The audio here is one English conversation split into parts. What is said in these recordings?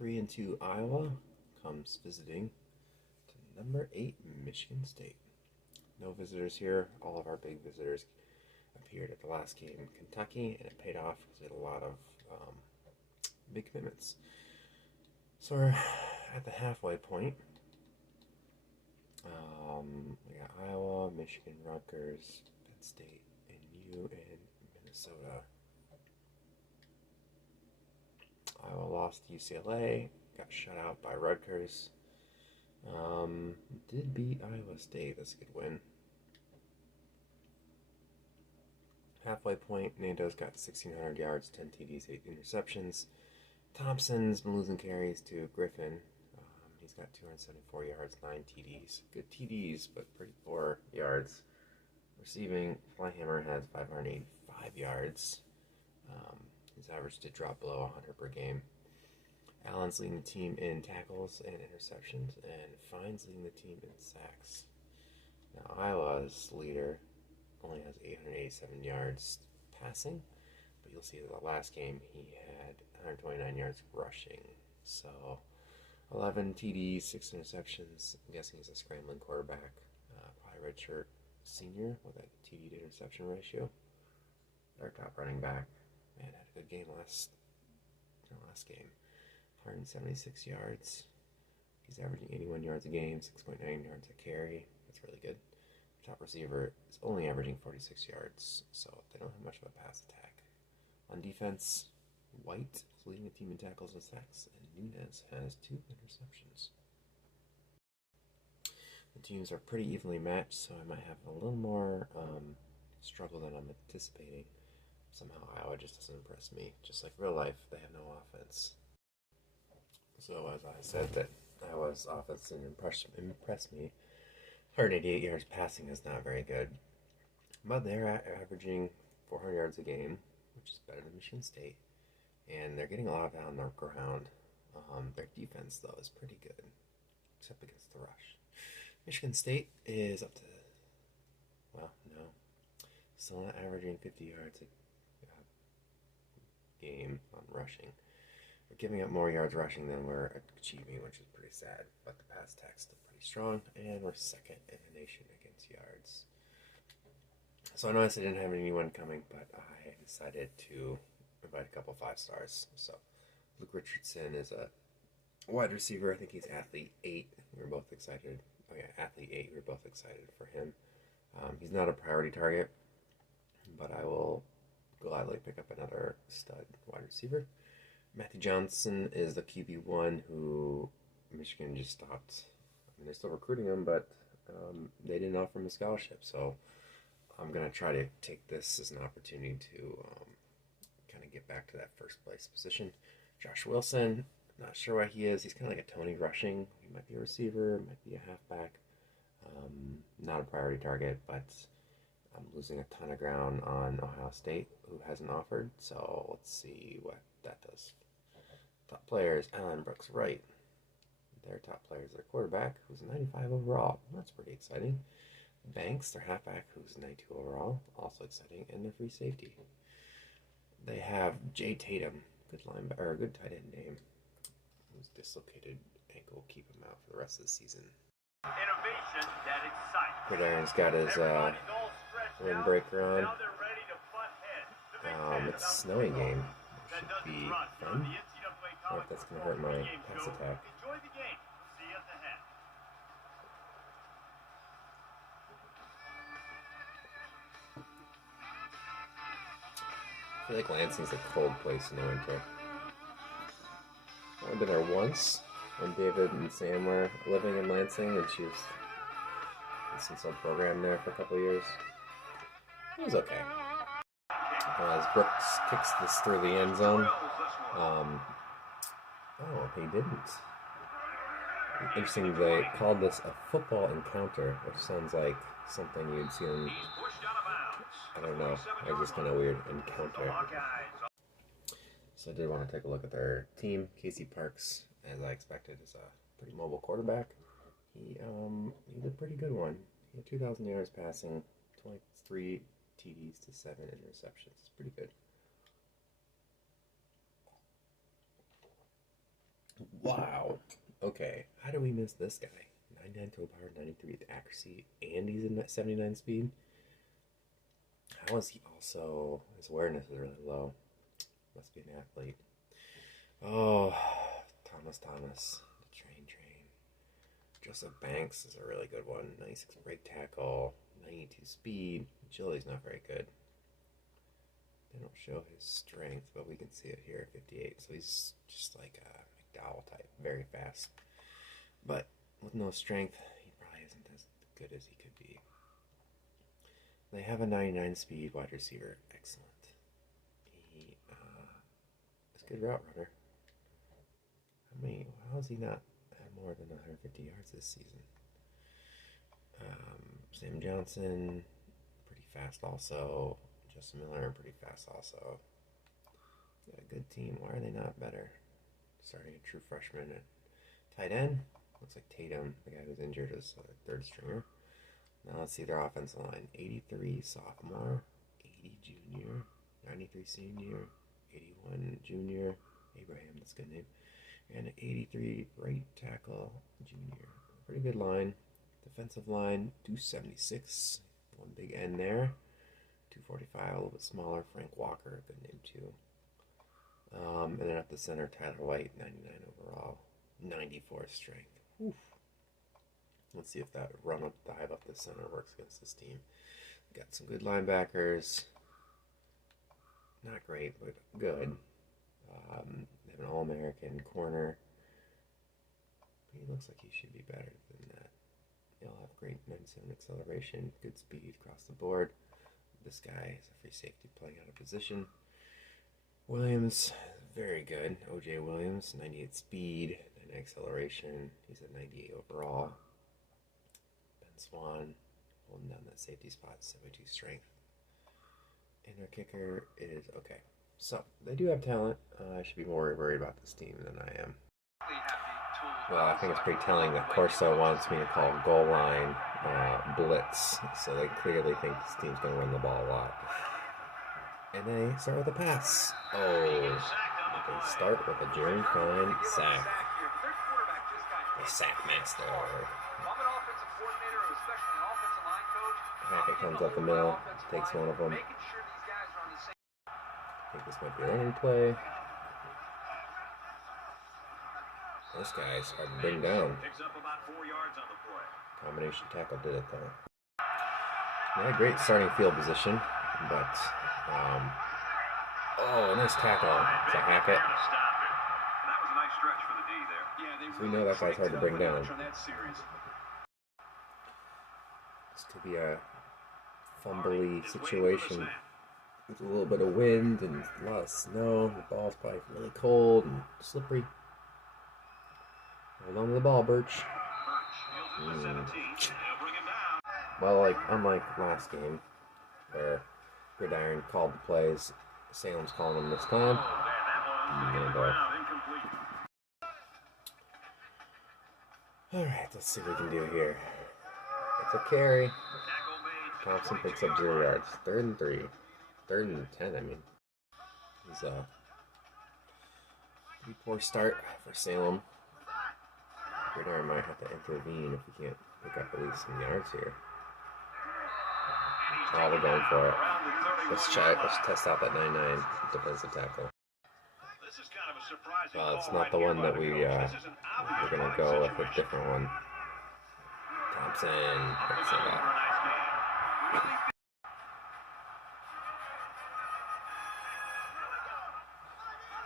3-2 Iowa comes visiting to number 8 Michigan State. No visitors here. All of our big visitors appeared at the last game in Kentucky, and it paid off because we had a lot of big commitments. So we're at the halfway point. We got Iowa, Michigan, Rutgers, Penn State, MSU, and Minnesota. Iowa lost to UCLA, got shut out by Rutgers. Did beat Iowa State. That's a good win. Halfway point, Nando's got 1,600 yards, 10 TDs, 8 interceptions. Thompson's been losing carries to Griffin. He's got 274 yards, 9 TDs. Good TDs, but pretty poor yards. Receiving, Flyhammer has 585 yards. His average did drop below 100 per game. Allen's leading the team in tackles and interceptions, and Fine's leading the team in sacks. Now, Iowa's leader only has 887 yards passing, but you'll see that the last game he had 129 yards rushing. So 11 TDs, 6 interceptions. I'm guessing he's a scrambling quarterback. Probably redshirt senior with a TD to interception ratio. Our top running back, man, had a good game last game. 176 yards. He's averaging 81 yards a game, 6.9 yards a carry. That's really good. Top receiver is only averaging 46 yards, so they don't have much of a pass attack. On defense, White is leading the team in tackles and sacks, and Nunez has 2 interceptions. The teams are pretty evenly matched, so I might have a little more struggle than I'm anticipating. Somehow Iowa just doesn't impress me. Just like real life, they have no offense. So as I said, that Iowa's offense didn't impress me. 188 yards passing is not very good. But they're averaging 400 yards a game, which is better than Michigan State. And they're getting a lot of out on the ground. Their defense, though, is pretty good, except against the rush. Michigan State is up to, still not averaging 50 yards a game on rushing. We're giving up more yards rushing than we're achieving, which is pretty sad. But the pass attack's still pretty strong, and we're second in the nation against yards. So I noticed I didn't have anyone coming, but I decided to invite a couple 5 stars. So Luke Richardson is a wide receiver. I think he's athlete 8. We were both excited. Athlete 8. We were both excited for him. He's not a priority target, but I will gladly pick up another stud wide receiver. Matthew Johnson is the QB1 who Michigan just stopped. They're still recruiting him, but they didn't offer him a scholarship. So I'm going to try to take this as an opportunity to kind of get back to that first place position. Josh Wilson, not sure what he is. He's kind of like a Tony Rushing. He might be a receiver, might be a halfback. Not a priority target, but I'm losing a ton of ground on Ohio State, who hasn't offered. So let's see what that does. Top players, Allen Brooks Wright. Their top players, their quarterback, who's 95 overall. That's pretty exciting. Banks, their halfback, who's 92 overall. Also exciting. And their free safety. They have Jay Tatum, good tight end name. Who's dislocated ankle, keep him out for the rest of the season. Innovation that excites. Gridiron's got his windbreaker on. It's a snowy game. It should be fun. I don't know if that's going to hurt my pass attack. Enjoy the game. See you at the head. I feel like Lansing's a cold place in the winter. I've been there once when David and Sam were living in Lansing, and she was in some program there for a couple of years. It was okay. As Brooks kicks this through the end zone. He didn't. Interesting, they called this a football encounter, which sounds like something you'd see in, I don't know, like just kind of weird encounter. So I did want to take a look at their team. Casey Parks, as I expected, is a pretty mobile quarterback. He did a pretty good one. He had 2,000 yards passing, 23 TDs to 7 interceptions. It's pretty good. Wow. Okay. How do we miss this guy? 99 total power, 93 with accuracy, and he's in that 79 speed? How is he also... His awareness is really low. Must be an athlete. Oh, Thomas. The train. Joseph Banks is a really good one. 96 break tackle, 92 speed. Agility's not very good. They don't show his strength, but we can see it here at 58. So he's just like a McDowell type, very fast. But with no strength, he probably isn't as good as he could be. They have a 99 speed wide receiver. Excellent. He is a good route runner. How has he not had more than 150 yards this season? Sam Johnson, pretty fast also. Justin Miller, pretty fast also. Got a good team. Why are they not better? Starting a true freshman at tight end. Looks like Tatum, the guy who's injured, is a third stringer. Now let's see their offensive line. 83 sophomore, 80 junior, 93 senior, 81 junior. Abraham, that's a good name. And an 83 right tackle junior. Pretty good line. Defensive line, 276. One big end there. 245, a little bit smaller. Frank Walker, good name too. And then at the center, Tyler White, 99 overall, 94 strength. Oof. Let's see if that dive up the center works against this team. Got some good linebackers. Not great, but good. They have an All-American corner. He looks like he should be better than that. He'll have great 97 acceleration, good speed across the board. This guy is a free safety playing out of position. Williams, very good. O.J. Williams, 98 speed, 99 acceleration. He's at 98 overall. Ben Swan, holding down that safety spot, 72 strength. And our kicker is okay. So, they do have talent. I should be more worried about this team than I am. Well, I think it's pretty telling that Corso wants me to call goal line blitz. So they clearly think this team's going to run the ball a lot. And they start with a pass. Oh, they start with a Jerry Fine sack. The sack master. Hackett comes up the middle, takes one of them. I think this might be a running play. Those guys are bring down. Combination tackle did it though. Yeah, great starting field position, but oh, nice tackle. It's a Hackett. So we know that guy's hard to bring down. This could be a fumbly situation with a little bit of wind and a lot of snow. The ball's probably really cold and slippery. Hold on to the ball, Birch. Well, unlike last game, where Gridiron called the plays, Salem's calling them this time. Alright, let's see what we can do here. It's a carry. Thompson picks up 0 yards. 3rd and 3. 3rd and 10, I mean. It's a pretty poor start for Salem. Gridiron might have to intervene if we can't pick up at least some yards here. Oh, we're going for it. Let's test out that 9-9 defensive tackle. Well, it's not the one that we're going to go with a different one. Thompson.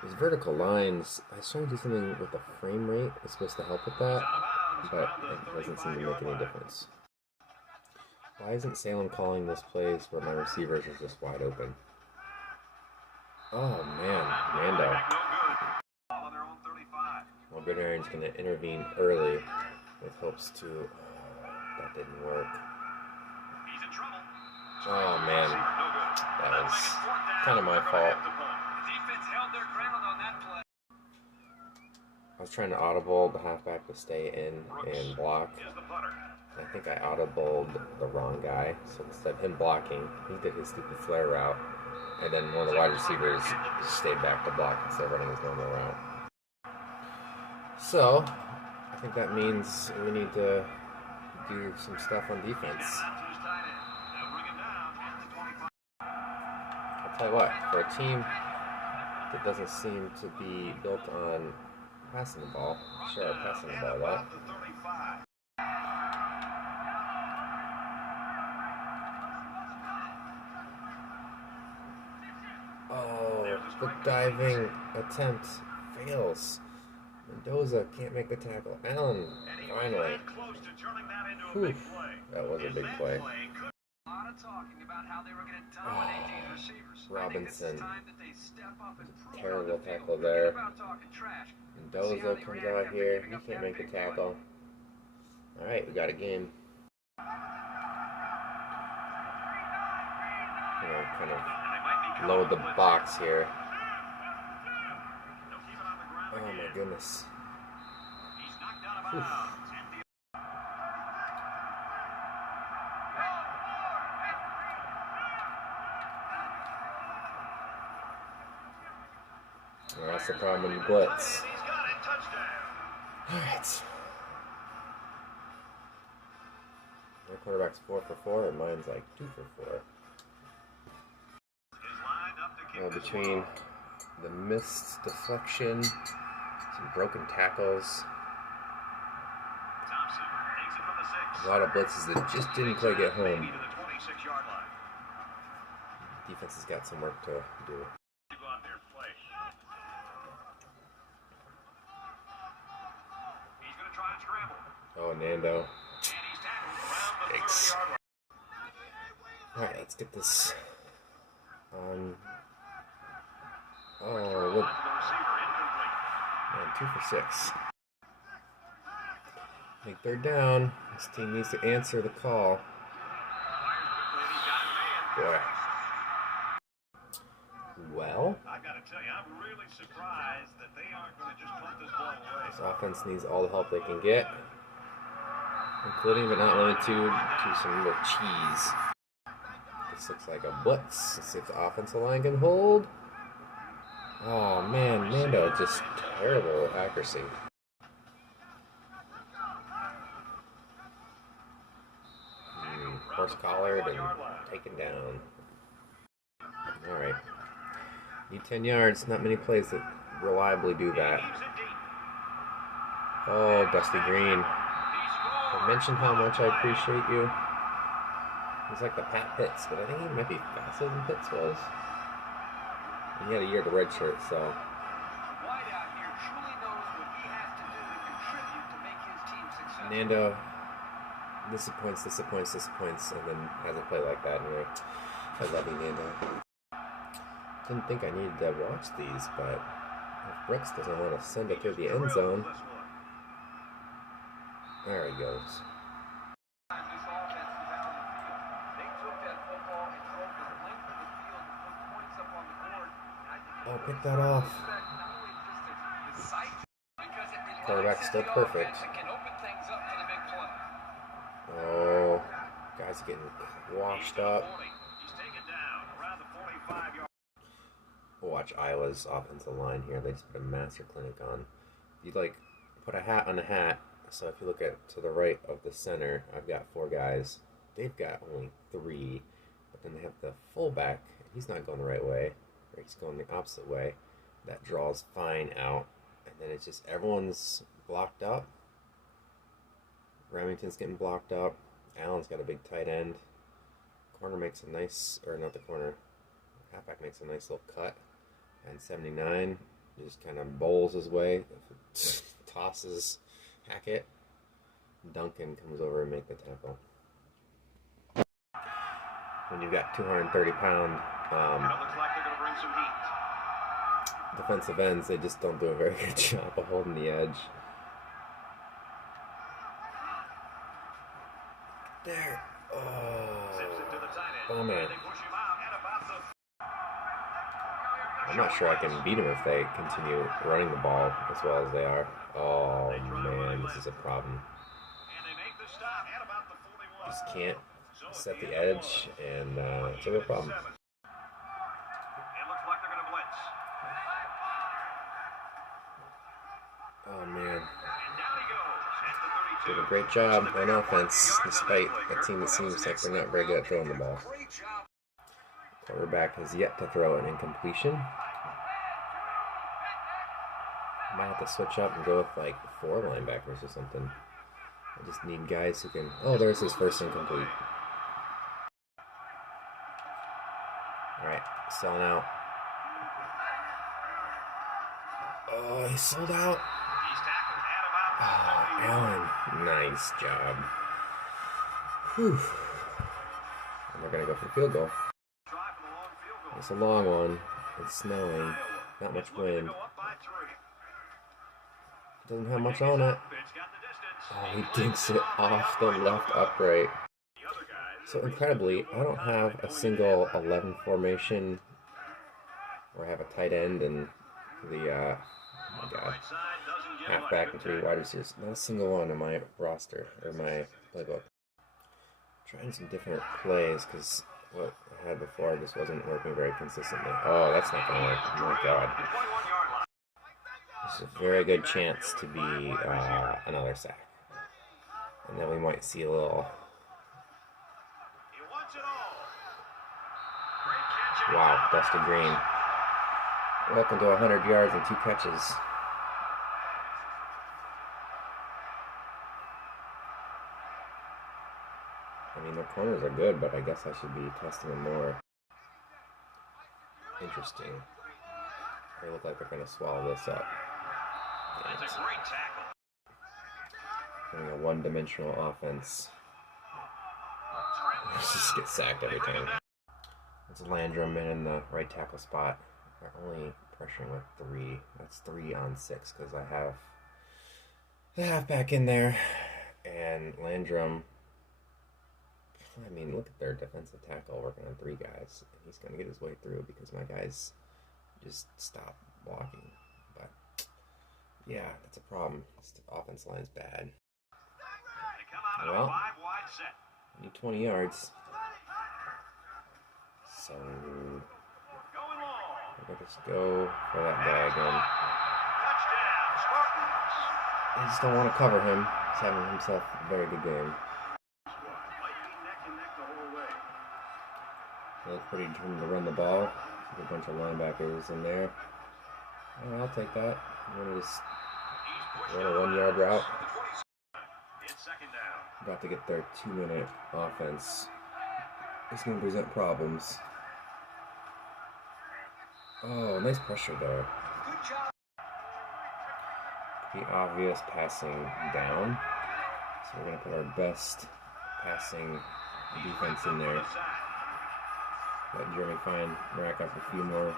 These vertical lines, I was trying to do something with the frame rate. It's supposed to help with that, but it doesn't seem to make any difference. Why isn't Salem calling this plays where my receivers are just wide open? Oh man, Mando. Well, Gridiron's going to intervene early with hopes to... that didn't work. Oh man, that was kind of my fault. I was trying to audible the halfback to stay in and block. I think I audibled the wrong guy, so instead of him blocking, he did his stupid flare route, and then one of the wide receivers stayed back to block instead of running his normal route. So, I think that means we need to do some stuff on defense. I'll tell you what, for a team that doesn't seem to be built on passing the ball, sure, passing the ball a lot. Oh, the diving attempt fails. Mendoza can't make the tackle. Allen, finally. Whew, that was a big play. Oh, Robinson. Terrible tackle there. Mendoza comes out here. He can't make the tackle. Alright, we got a game. Kind of load the box here. Oh my goodness. Whew. Well, that's the problem in the blitz. Alright. My quarterback's 4 for 4, and mine's like 2 for 4. Between the missed deflection, some broken tackles, a lot of blitzes that just didn't quite get home. Defense has got some work to do. Oh, Nando. Yikes. Alright, let's get this on. Oh, look. Man, 2 for 6. I think they're down. This team needs to answer the call. Boy. Well, I gotta tell you, I'm really surprised that they aren't going to just punt this ball away. This offense needs all the help they can get, including but not limited to some more cheese. This looks like a blitz. Let's see if the offensive line can hold. Oh man, Nando, just terrible accuracy. Horse collared and taken down. Alright. Need 10 yards. Not many plays that reliably do that. Oh, Dusty Green. I mentioned how much I appreciate you. He's like the Pat Pitts, but I think he might be faster than Pitts was. And he had a year to redshirt, so. Nando disappoints, and then hasn't played like that anyway. I love you, Nando. Didn't think I needed to watch these, but if Brooks doesn't want to send it through the end zone, there he goes. Oh, pick that off. Quarterback's still perfect. Oh, guys are getting washed up. Watch Iowa's offensive line here. They just put a master clinic on. You'd like put a hat on a hat. So if you look at to the right of the center, I've got 4 guys. They've got only 3, but then they have the fullback. He's not going the right way. Or he's going the opposite way. That draws fine out, and then it's just everyone's blocked up. Remington's getting blocked up. Allen's got a big tight end. Corner makes a nice, or not the corner. Halfback makes a nice little cut. And 79 just kind of bowls his way, tosses Hackett. Duncan comes over and make the tackle. When you've got 230-pound defensive ends, they just don't do a very good job of holding the edge. There. Oh man. I'm not sure I can beat them if they continue running the ball as well as they are. Oh man, this is a problem. Just can't set the edge, and it's a real problem. Oh man. did a great job on offense, despite a team that seems like they're not very good at throwing the ball. Quarterback has yet to throw an incompletion. I might have to switch up and go with like 4 linebackers or something. I just need guys who can... Oh, there's his first incomplete. Alright, selling out. Oh, he sold out. Oh, Allen. Nice job. Whew. And they're going to go for the field goal. It's a long one. It's snowing. Not much wind. Doesn't have much on it. Oh, he dinks it off the left upright. So incredibly, I don't have a single 11 formation where I have a tight end and the oh my god, halfback and 3 wide receivers. Not a single one in my roster or my playbook. Trying some different plays because what I had before just wasn't working very consistently. Oh, that's not gonna work. Oh my god. There's a very good chance to be another sack. And then we might see a little... Wow, Dusty Green. Welcome to 100 yards and 2 catches. I mean, their corners are good, but I guess I should be testing them more. Interesting. They look like they're going to swallow this up. That's a great tackle. Having a one-dimensional offense. Let's just get sacked every time. It's Landrum in the right tackle spot. They're only pressuring with 3. That's 3 on 6 because I have the halfback in there. And Landrum, I mean, look at their defensive tackle working on 3 guys. And he's going to get his way through because my guys just stop blocking. But yeah, that's a problem. This offense line's bad. Well, I need 20 yards. So we're going to go for that guy again. I just don't want to cover him. He's having himself a very good game. They look pretty determined to run the ball. There's a bunch of linebackers in there. Oh, I'll take that. I'm going to just run a 1-yard route. About to get their 2-minute offense. It's going to present problems. Oh, nice pressure there. Pretty obvious passing down. So we're going to put our best passing defense in there. Let Jeremy Fine rack up a few more.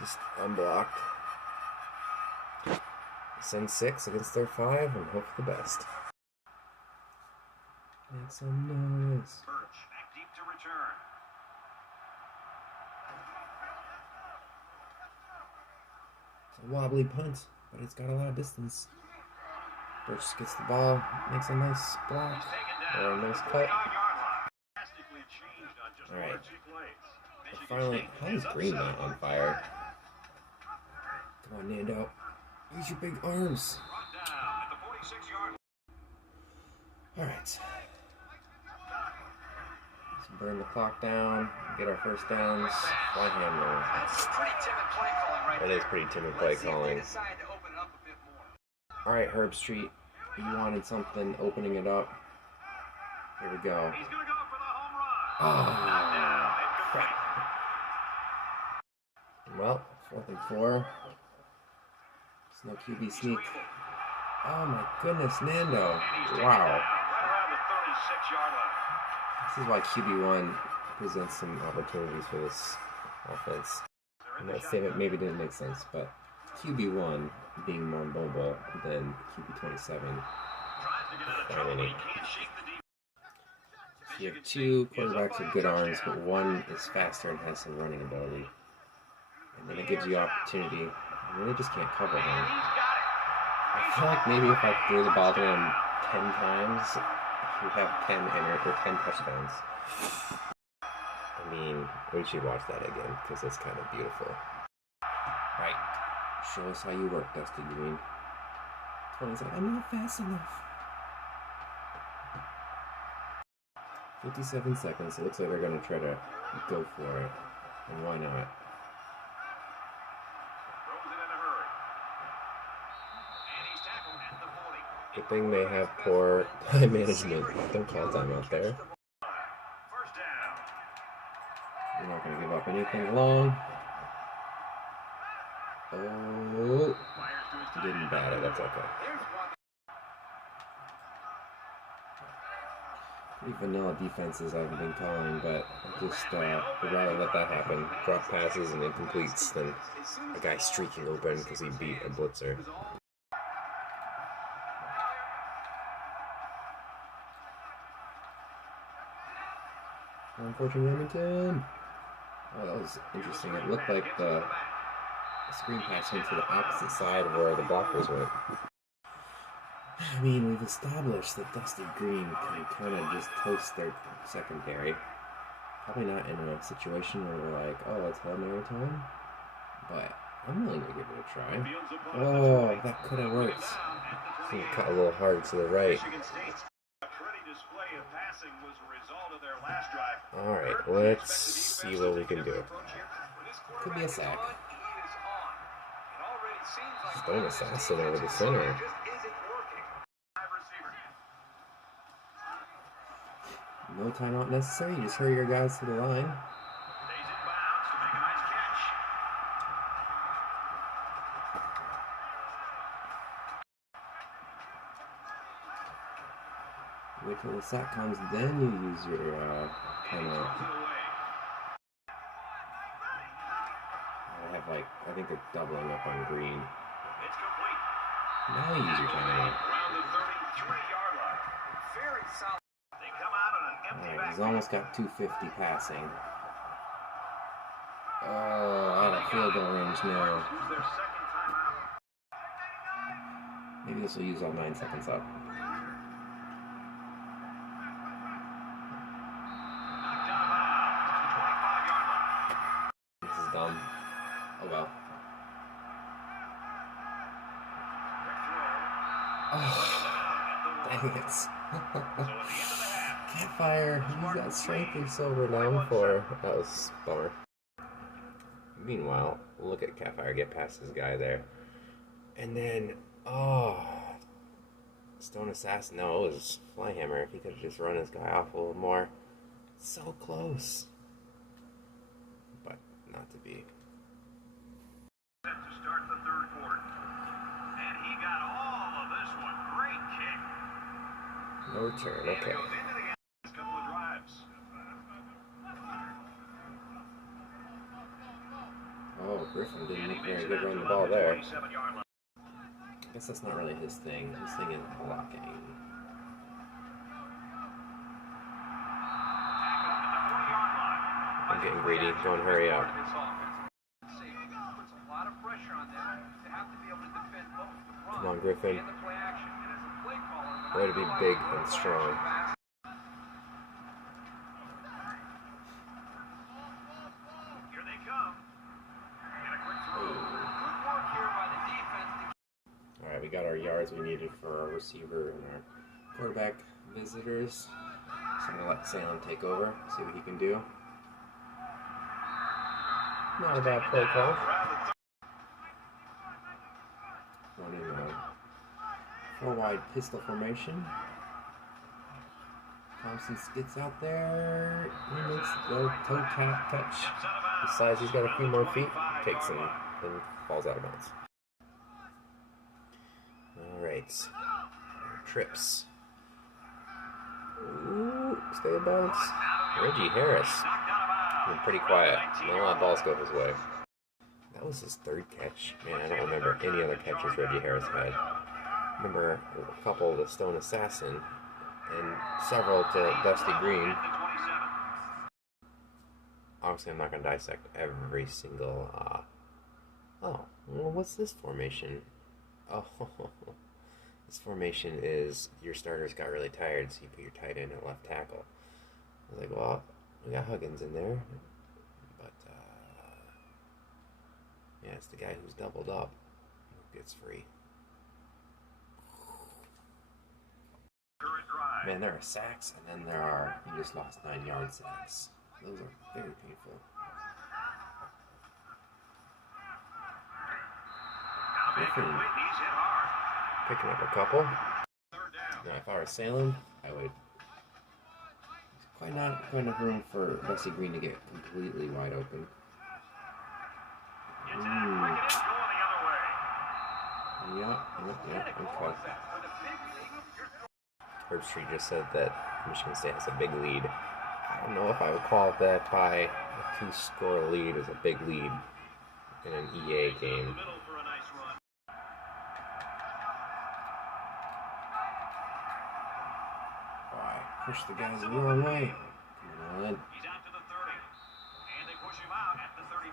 Just unblocked. Send 6 against their 5 and hope for the best. Make some noise. Back deep to return. It's a wobbly punt, but it's got a lot of distance. Birch gets the ball, makes a nice block, or a nice cut. Alright. Finally, how is Green not on fire? Come on, Nando. Use your big arms. Alright. Let's burn the clock down, get our first downs. Fly handler. That is pretty timid play calling. Alright, Herb Street. You wanted something, opening it up. Here we go. Oh, crap. Well, 4th and 4. There's no QB sneak. Oh my goodness, Nando. Wow. This is why QB1 presents some opportunities for this offense. And that statement maybe didn't make sense, but QB1 being more mobile than QB27. You have 2 quarterbacks with good arms, but one is faster and has some running ability. And then it gives you opportunity. You really just can't cover him. I feel like maybe if I threw the ball to him 10 times, he'd have 10 touchdowns. I mean, we should watch that again, because it's kind of beautiful. Right. Show us how you work, Dusty Green. Tony's like, I'm not fast enough. 57 seconds. It looks like they're going to try to go for it. And why not? Good thing they have poor time management. Don't call timeout there. You're not going to give up anything long. Oh, didn't bat it. That's okay. Pretty vanilla defenses I've been calling, but just would rather let that happen. Drop passes and incompletes than a guy streaking open because he beat a blitzer. Unfortunately, Remington. Oh, that was interesting. It looked like the screen pass went to the opposite side of where the blockers went. I mean, we've established that Dusty Green can kind of just toast their secondary. Probably not in a situation where we're like, oh, it's Hail Mary time. But I'm willing to give it a try. Oh, that could have worked. He cut a little hard to the right. Alright, let's see what we can do. Could be a sack. Stone Assassin over the center. No timeout necessary, you just hurry your guys to the line. Wait till the sack comes, then you use your timeout. I think they're doubling up on green. Now you use your timeout. Alright, he's almost got 250 passing. Oh, out of field goal range now. Maybe this will use all 9 seconds up. This is dumb. Oh well. Oh, dang it. Catfire, he's got strength and silver down for. That was a bummer. Meanwhile, look at Catfire get past this guy there. And then, Stone Assassin. No, it was Flyhammer. If he could have just run his guy off a little more. So close. But not to be. To start the third quarter. And he got all of this one. Great kick. No return, okay. Oh, Griffin didn't look very good running the ball there. I guess that's not really his thing. His thing is blocking. I'm getting greedy. Don't hurry up. Come on, Griffin. Way to be big and strong. Alright, we got our yards we needed for our receiver and our quarterback visitors. So I'm going to let Salem take over, see what he can do. Not a bad play call. Running a 4-wide pistol formation. Thompson gets out there. He makes the toe tap touch. Decides he's got a few more feet. Takes him and falls out of bounds. Alright. Trips. Ooh, stay in bounds. Reggie Harris. Been pretty quiet. Not a lot of balls go his way. That was his third catch. Man, I don't remember any other catches Reggie Harris had. I remember a couple to Stone Assassin and several to Dusty Green. Obviously, I'm not going to dissect every single... Oh, well, what's this formation? Oh, this formation is your starters got really tired, so you put your tight end at left tackle. I was like, well, we got Huggins in there, but yeah, it's the guy who's doubled up who gets free. Man, there are sacks, and then there are, he just lost 9-yard sacks. Those are very painful. Griffin picking up a couple. Now, if I were Salem, I would. There's quite not enough room for Dusty Green to get completely wide open. Yeah, okay. Herb Street just said that Michigan State has a big lead. I don't know if I would qualify a 2-score lead as a big lead in an EA game. Push the guys the wrong way. Come on. He's out to the 30, and they push him out at the 35.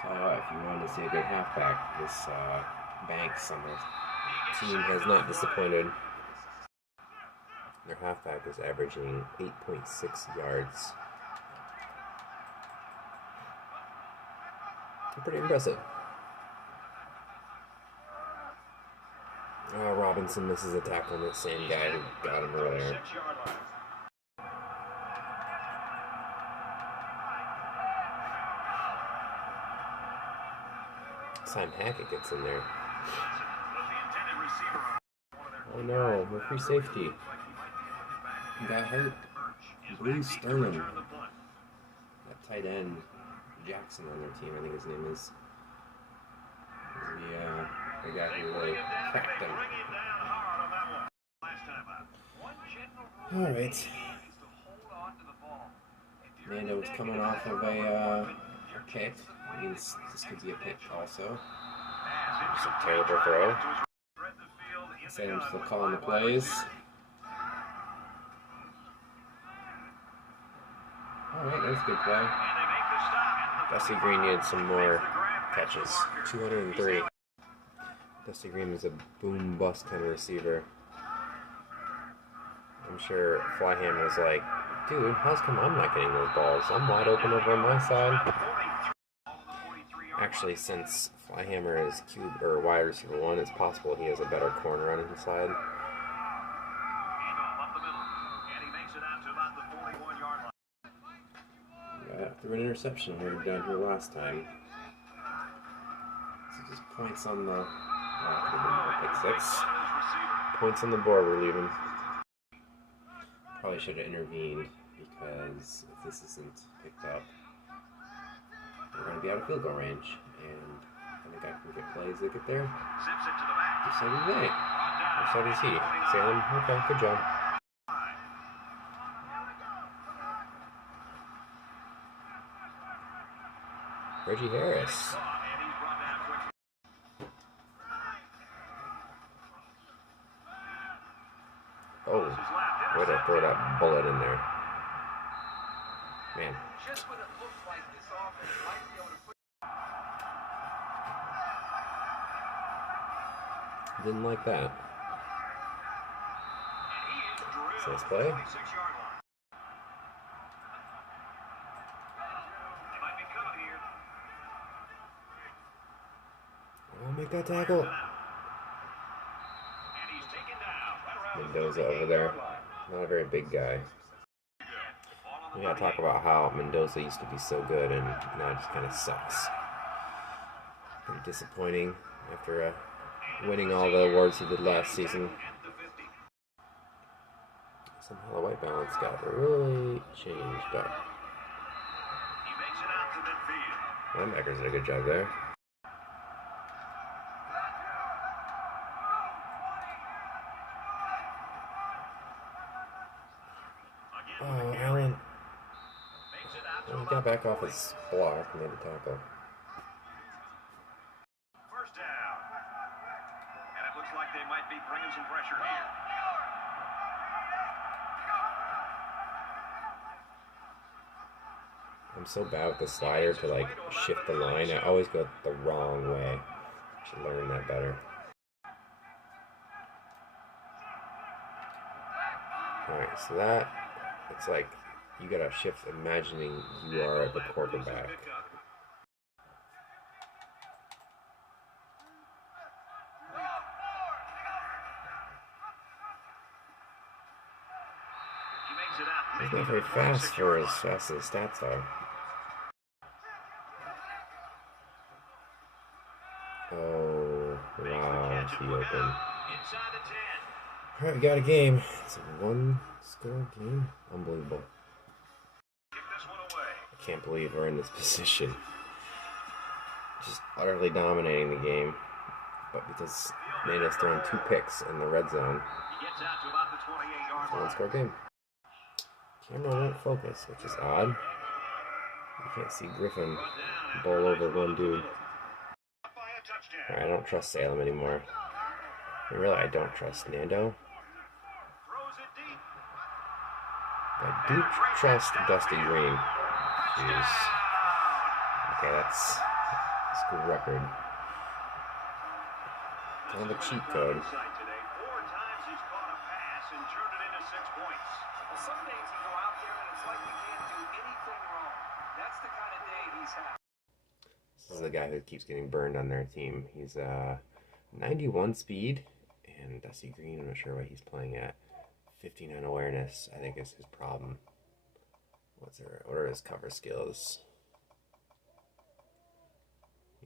Tell you what, if you wanted to see a good halfback, this Banks on the team has not disappointed. Their halfback is averaging 8.6 yards. Pretty impressive. Robinson misses a tackle on that same guy who got him earlier. Sam Hackett gets in there. Oh no, we're free safety. He got hurt. Bruce Sterling. That tight end, Jackson on their team, I think his name is. The guy who really cracked him. Alright. Mando was coming off of a kick. Means this could be a pick also. Just a terrible throw. Sam's still calling the plays. Alright, that's a good play. Dusty Green needed some more catches. 203. Dusty Green is a boom bust kind of receiver. I'm sure Flyham was like, dude, how's come I'm not getting those balls? I'm wide open over on my side. Actually, since Flyhammer is wide receiver 1, it's possible he has a better corner on his side. Yeah, threw an interception here down here last time. So just points on the pick 6. Points on the board we're leaving. Probably should have intervened because if this isn't picked up, we're going to be out of field goal range, and I think I can get plays that get there. Just so did they. Or so does he. Salem, okay, good job. Reggie Harris. Oh, way to throw that bullet in there. Man. Didn't like that. So let's play. Oh, make that tackle. Mendoza over there. Not a very big guy. We gotta talk about how Mendoza used to be so good and now it just kind of sucks. Pretty disappointing after winning all the awards he did last season. Somehow the white balance got really changed up. Linebackers did a good job there. Oh, Allen. Well, he got back off his block and made a tackle. First down. And it looks like they might be bringing some pressure here. I'm so bad with the slider to like shift the line. I always go the wrong way. I should learn that better. Alright, so that, it's like you gotta shift imagining you are the quarterback. He's not very fast for as fast as his stats are. Oh, wow, he open. Alright, we got a game. It's a one-score game. Unbelievable. I can't believe we're in this position. Just utterly dominating the game. But because Mana's throwing 2 picks in the red zone, it's a one-score game. Camera won't focus, which is odd. You can't see Griffin bowl over one dude. Alright, I don't trust Salem anymore. Really, I don't trust Nando. But I do trust Dusty Green. Jeez. Okay, that's school record. Kind of a cheat code. This is the guy who keeps getting burned on their team. He's 91 speed, and Dusty Green, I'm not sure what he's playing at. 59 awareness, I think, is his problem. What are his cover skills?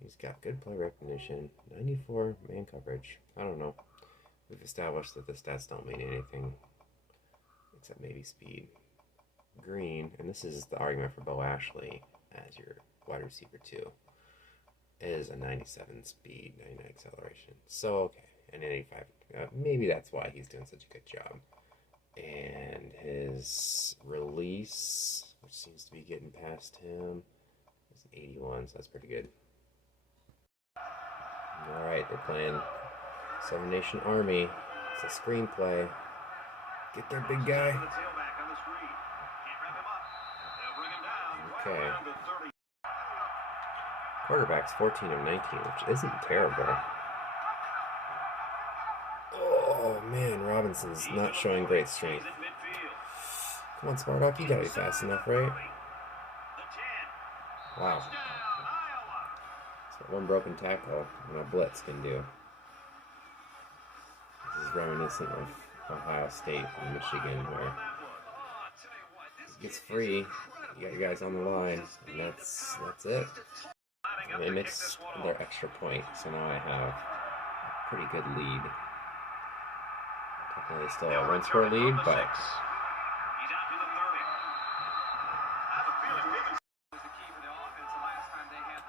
He's got good play recognition, 94 man coverage. I don't know. We've established that the stats don't mean anything except maybe speed. Green, and this is the argument for Bo Ashley as your wide receiver too, is a 97 speed, 99 acceleration. So, okay, and 85. Maybe that's why he's doing such a good job. And his release, which seems to be getting past him, is an 81, so that's pretty good. Alright, they're playing Seven Nation Army. It's a screenplay. Get there, big guy. Okay. Quarterback's 14 of 19, which isn't terrible. Oh, man, Robinson's not showing great strength. Come on, Smartock, you gotta be fast enough, right? Wow. That's what one broken tackle and a blitz can do. This is reminiscent of Ohio State and Michigan, where it gets free, you got your guys on the line, and that's it. And they mix their extra point, so now I have a pretty good lead. Technically still a one-score lead, but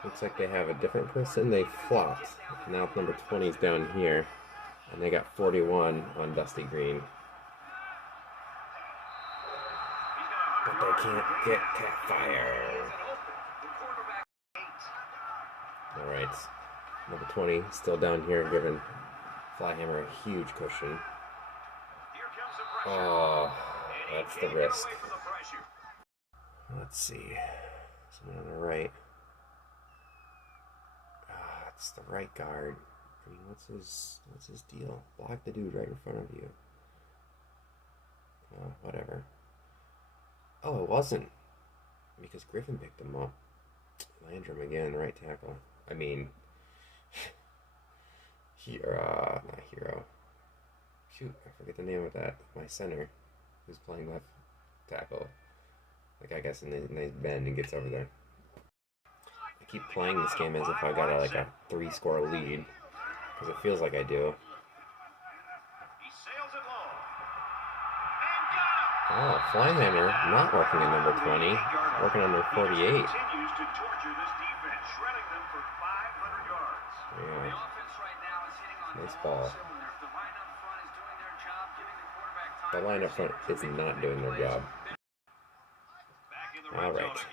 looks like they have a different person. They flopped. Now number 20 is down here, and they got 41 on Dusty Green. But they can't get Cat Fire. Alright, number 20 still down here, giving Flyhammer a huge cushion. Oh, that's the risk. Let's see. Someone on the right. It's the right guard. I mean, what's his deal? Block the dude right in front of you. Oh, whatever. Oh, it wasn't. Because Griffin picked him up. Landrum again, right tackle. I mean, not Hero. Shoot, I forget the name of that. My center, who's playing left tackle. Like, I guess, in the nice bend and gets over there. I keep playing this game as if I got a 3-score lead, because it feels like I do. Oh, Flyhammer not working in number 20, working on number 48. Yeah. Nice ball. The line up front is not doing their job. Alright.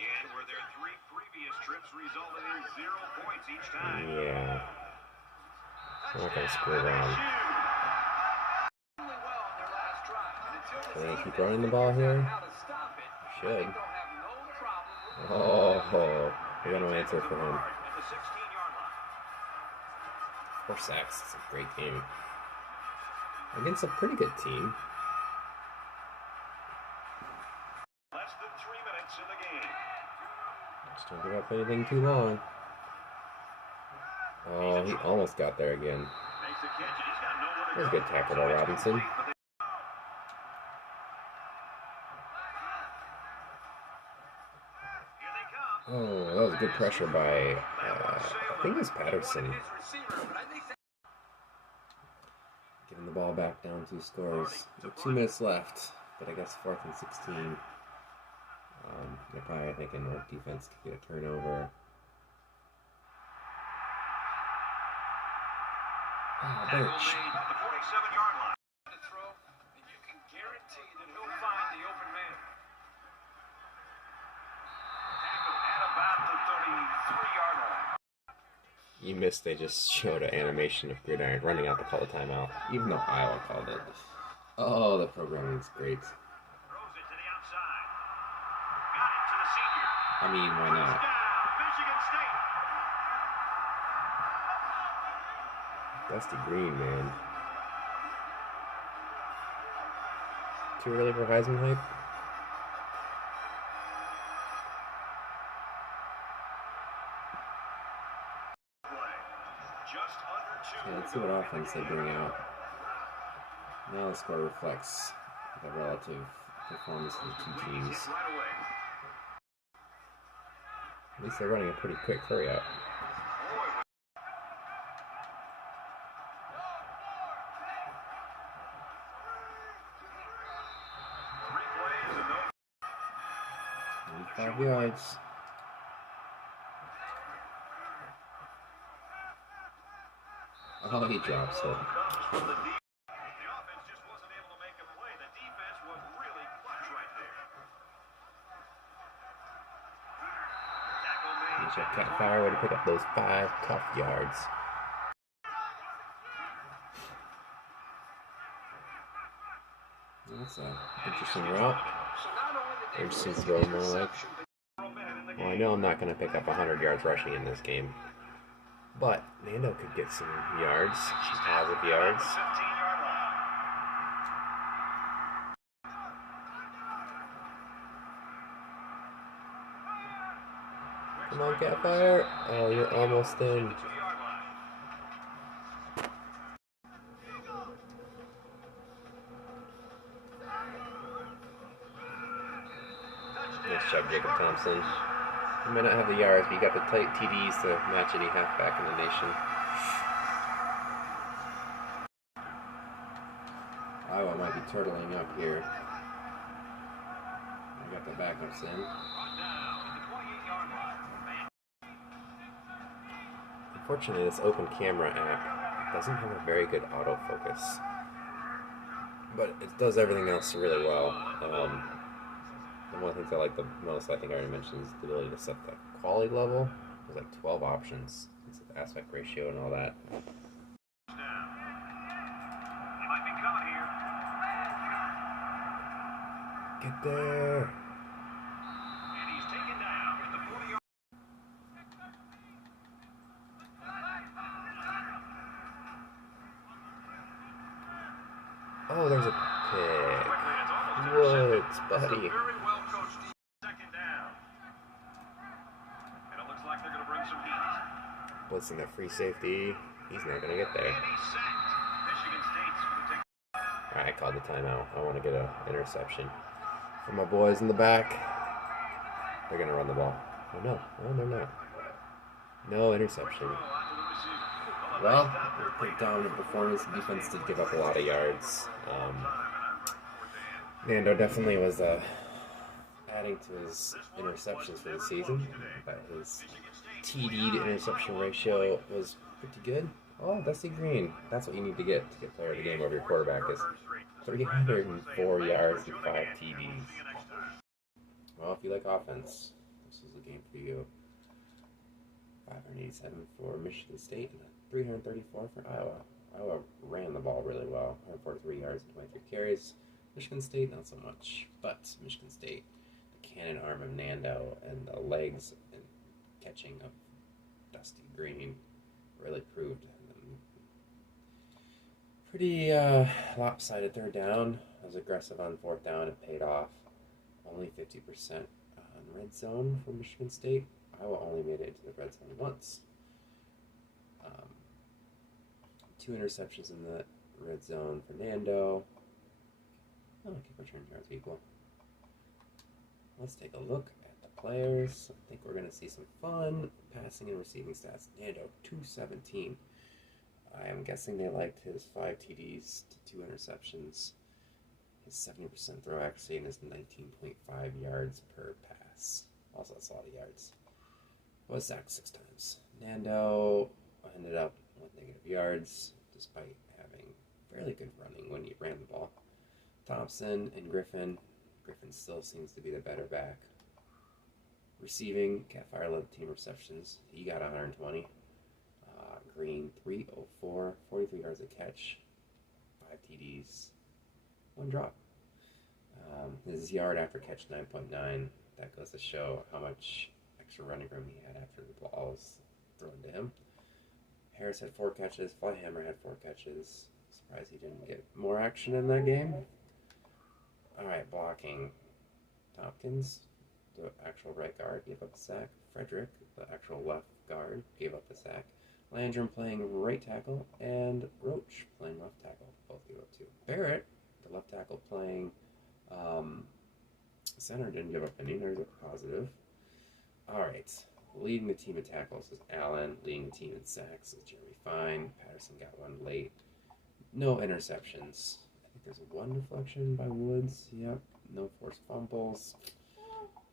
Yeah. I'm not going to screw around. Can they keep running the ball here? Should. Oh, we got no answer for him. 4 sacks. It's a great game. Against a pretty good team. Less than 3 minutes in the game. Just don't give up anything too long. Oh, he almost got there again. That was a good tackle by Robinson. Oh, that was good pressure by, I think it was Patterson. Giving the ball back down 2 scores. With 2 minutes left, but I guess 4th and 16. They're probably thinking our defense could get a turnover. Oh, Birch. The 47-yard line. To throw, and you can guarantee that he'll find the open man. Tackle at about the 33-yard line. You missed, they just showed an animation of Gridiron running out to call the timeout, even though Iowa called it. Oh, the programming is great. Throws it to the outside. Got it to the senior. I mean, why not? Michigan State. Dusty Green, man. Too early for Heisman hype? Yeah, let's see what offense they bring out. Now the score reflects the relative performance of the 2 teams. At least they're running a pretty quick hurry up. And 5 yards. Oh, he drops it. The offense just wasn't able to make a play. The defense was really clutch right there. Tackle made. Check Cat Fire way to pick up those 5 tough yards. That's an interesting route. There's some throw more like. Well, I know I'm not going to pick up 100 yards rushing in this game. But Nando could get some yards, some positive yards. Come on, Catfire. Oh, you're almost in. Nice job, Jacob Thompson. You might not have the yards, but you got the tight TDs to match any halfback in the nation. Iowa might be turtling up here. I got the backups in. Unfortunately, this open camera app doesn't have a very good autofocus, but it does everything else really well. And one of the things I like the most, I think I already mentioned, is the ability to set the quality level. There's like 12 options. It's the aspect ratio and all that. He might be coming here. Get there. And he's taken down at the 40-yard. Oh, there's a pick. Woods, buddy. Very well coached. Second down. And it looks like they're going to bring some heat. Blitzing that free safety. He's not going to get there. And he's sacked. Michigan State's going to take. Alright, I called the timeout. I want to get an interception. For my boys in the back. They're going to run the ball. Oh, no. Oh, they're not. No interception. Well, put down the performance. The defense did give up a lot of yards. Nando definitely was adding to his interceptions for the season, but his TD to interception ratio was pretty good. Oh, Dusty Green. That's what you need to get player of the game over your quarterback is 304 yards and 5 TDs. Well, if you like offense, this is a game for you. 587 for Michigan State and 334 for Iowa. Iowa ran the ball really well. 143 yards and 23 carries. Michigan State, not so much. But Michigan State, the cannon arm of Nando and the legs and catching of Dusty Green really proved them. Pretty lopsided third down. I was aggressive on 4th down. It paid off. Only 50% on red zone for Michigan State. Iowa only made it into the red zone once. 2 interceptions in the red zone for Nando. Oh, keep return yards equal. Let's take a look at the players. I think we're going to see some fun passing and receiving stats. Nando, 217. I am guessing they liked his 5 TDs to 2 interceptions. His 70% throw accuracy and his 19.5 yards per pass. Also, that's a lot of yards. Was sacked 6 times. Nando ended up with negative yards, despite having fairly good running when he ran the ball. Thompson and Griffin. Griffin still seems to be the better back. Receiving, Catfire led the team receptions. He got 120. Green, 304, 43 yards a catch, 5 TDs, 1 drop. His yard after catch, 9.9. That goes to show how much extra running room he had after the ball was thrown to him. Harris had 4 catches. Flyhammer had 4 catches. Surprised he didn't get more action in that game. Alright, blocking. Tompkins, the actual right guard, gave up a sack. Frederick, the actual left guard, gave up a sack. Landrum playing right tackle, and Roach playing left tackle. Both gave up 2. Barrett, the left tackle, playing center, didn't give up any. There's a positive. Alright, leading the team in tackles is Allen. Leading the team in sacks is Jeremy Fine. Patterson got 1 late. No interceptions. I think there's 1 deflection by Woods. Yep. No forced fumbles.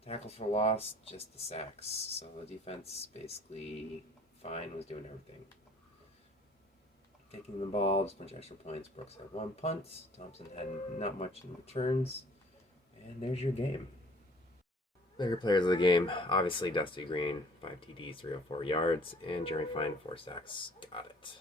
Tackles for loss, just the sacks. So the defense basically Fine was doing everything. Taking the ball, just a bunch of extra points. Brooks had 1 punt. Thompson had not much in returns. And there's your game. Bigger players of the game, obviously Dusty Green, 5 TDs, 304 yards, and Jeremy Fine, 4 sacks. Got it.